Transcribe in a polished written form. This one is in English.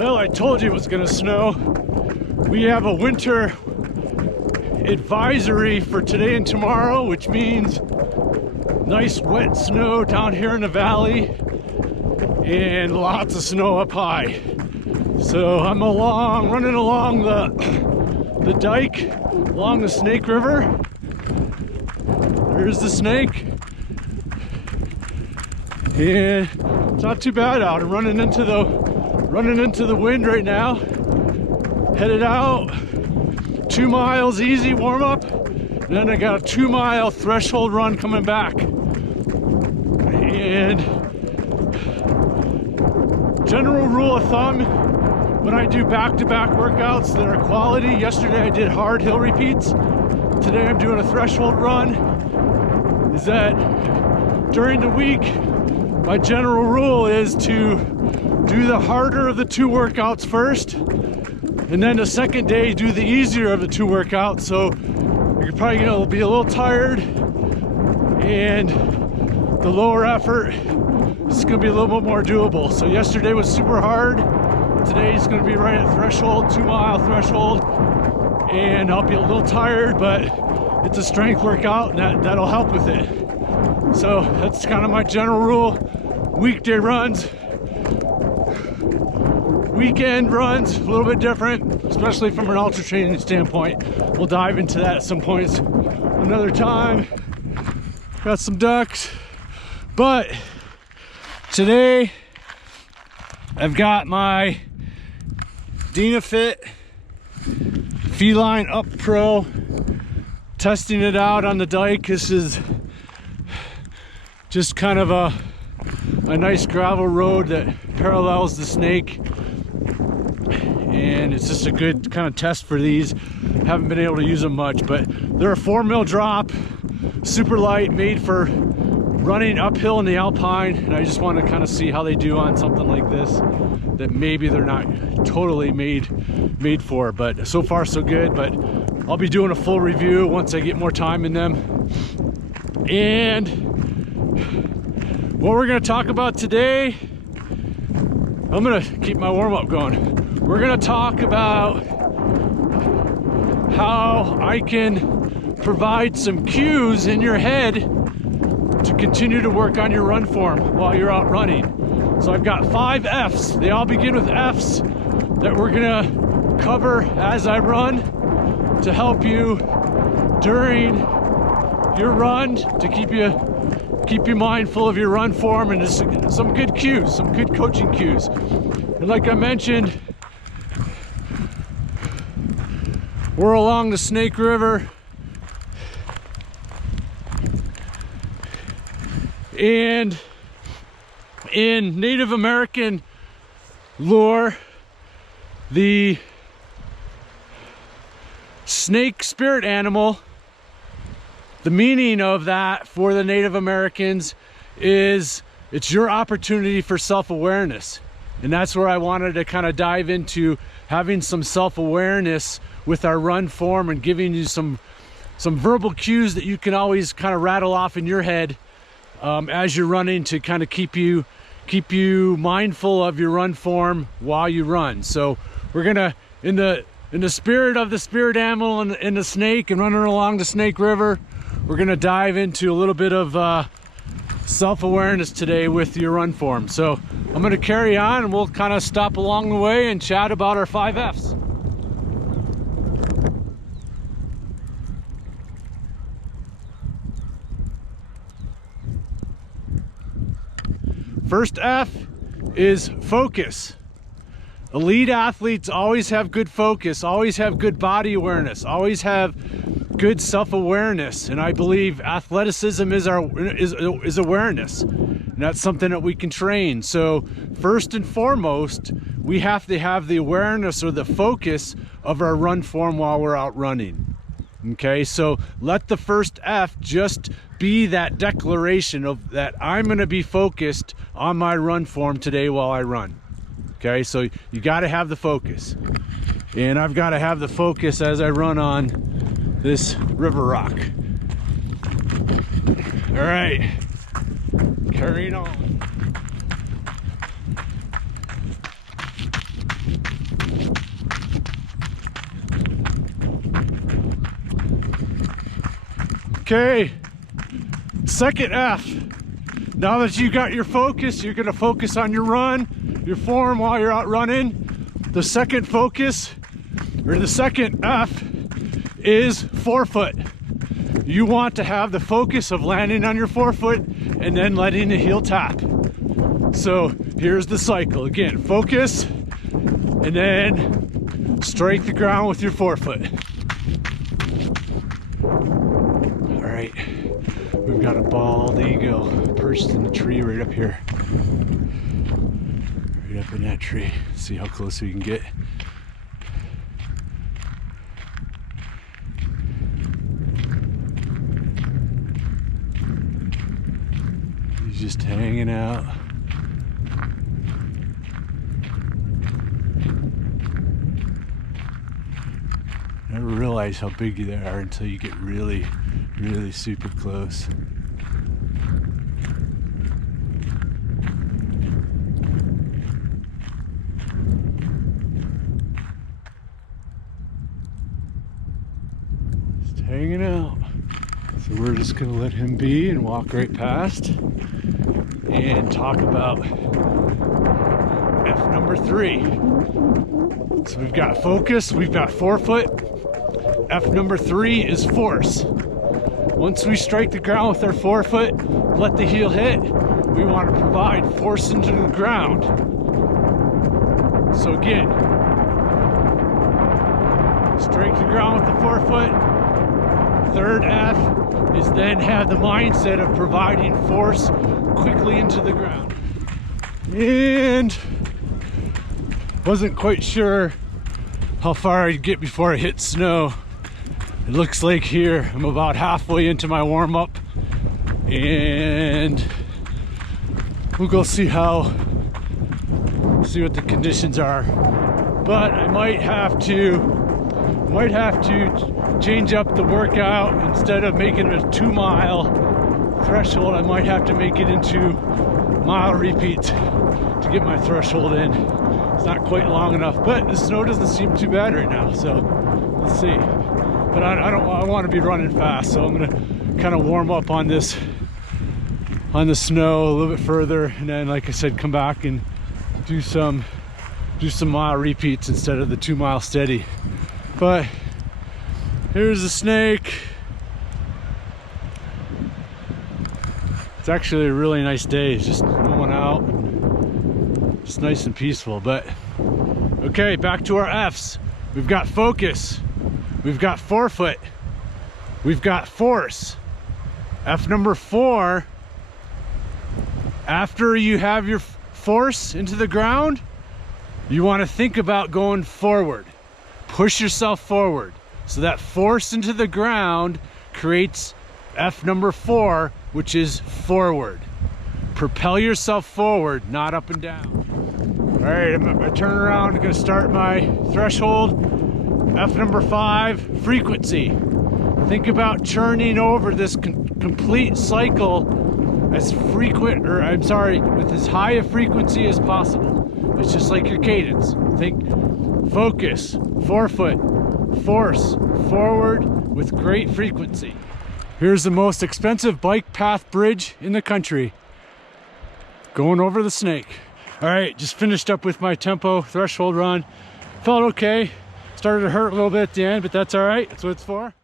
Well, I told you it was gonna snow. We have a winter advisory for today and tomorrow, which means nice wet snow down here in the valley and lots of snow up high. So I'm running along the dike along the Snake River. There's the Snake. And it's not too bad out. I'm running into the wind right now. Headed out 2 miles easy warm up, and then I got a 2-mile threshold run coming back. And general rule of thumb, when I do back-to-back workouts that are quality, yesterday I did hard hill repeats, today I'm doing a threshold run, is that during the week my general rule is to do the harder of the 2 workouts first, and then the second day do the easier of the 2 workouts. So you're probably gonna be a little tired and the lower effort is gonna be a little bit more doable. So yesterday was super hard. Today's gonna be right at threshold, 2-mile threshold, and I'll be a little tired, but it's a strength workout and that'll help with it. So that's kind of my general rule. Weekday runs, weekend runs, a little bit different, especially from an ultra training standpoint. We'll dive into that at some points another time. Got some ducks, but today I've got my Dynafit Feline Up Pro, testing it out on the dike. This is just kind of a nice gravel road that parallels the Snake, and it's just a good kind of test for these. Haven't been able to use them much, but they're a 4mm drop, super light, made for running uphill in the Alpine, and I just want to kind of see how they do on something like this that maybe they're not totally made for. But so far so good. But I'll be doing a full review once I get more time in them. And what we're going to talk about today, I'm going to keep my warm-up going. We're going to talk about how I can provide some cues in your head to continue to work on your run form while you're out running. So I've got 5 F's. They all begin with F's that we're going to cover as I run to help you during your run, to keep you mindful of your run form, and just some good cues, some good coaching cues. And like I mentioned, we're along the Snake River, and in Native American lore, the snake spirit animal, the meaning of that for the Native Americans is it's your opportunity for self-awareness. And that's where I wanted to kind of dive into having some self-awareness with our run form and giving you some verbal cues that you can always kind of rattle off in your head as you're running, to kind of keep you mindful of your run form while you run. So we're gonna, in the spirit of the spirit animal and the snake and running along the Snake River, we're gonna dive into a little bit of self-awareness today with your run form. So I'm gonna carry on, and we'll kind of stop along the way and chat about our 5 F's. First F is focus. Elite athletes always have good focus, always have good body awareness, always have good self-awareness. And I believe athleticism is awareness. And that's something that we can train. So first and foremost, we have to have the awareness or the focus of our run form while we're out running. Okay, so let the first F just be that declaration of that I'm going to be focused on my run form today while I run. Okay, so you got to have the focus, and I've got to have the focus as I run on this river rock. All right, carrying on. Okay, second F. Now that you got your focus, you're gonna focus on your run, your form while you're out running. The second focus, or the second F, is forefoot. You want to have the focus of landing on your forefoot and then letting the heel tap. So here's the cycle. Again, focus, and then strike the ground with your forefoot. All right, we've got a bald eagle perched in the tree right up here. Right up in that tree. See how close we can get. He's just hanging out. Never realize how big they are until you get really, really super close. Just hanging out. So we're just gonna let him be and walk right past and talk about F number 3. So we've got focus, we've got forefoot. F number 3 is force. Once we strike the ground with our forefoot, let the heel hit, we want to provide force into the ground. So again, strike the ground with the forefoot. Third F is then have the mindset of providing force quickly into the ground. And wasn't quite sure how far I'd get before I hit snow. It looks like here I'm about halfway into my warm-up, and we'll go see what the conditions are. But I might have to change up the workout. Instead of making it a 2-mile threshold, I might have to make it into mile repeats to get my threshold in. It's not quite long enough, but the snow doesn't seem too bad right now, so let's see. But I want to be running fast, so I'm gonna kind of warm up on the snow a little bit further, and then, like I said, come back and do some mile repeats instead of the 2-mile steady. But here's the snake. It's actually a really nice day. It's just going out, just nice and peaceful. But okay, back to our F's. We've got focus, we've got forefoot, we've got force. F number 4, after you have your force into the ground, you want to think about going forward. Push yourself forward. So that force into the ground creates F number 4, which is forward. Propel yourself forward, not up and down. All right, I'm gonna turn around. I'm gonna start my threshold. F number 5, frequency. Think about churning over this complete cycle as frequent, or I'm sorry, with as high a frequency as possible. It's just like your cadence. Think focus, forefoot, force, forward with great frequency. Here's the most expensive bike path bridge in the country. Going over the snake. All right, just finished up with my tempo threshold run. Felt okay. Started to hurt a little bit at the end, but that's all right. That's what it's for.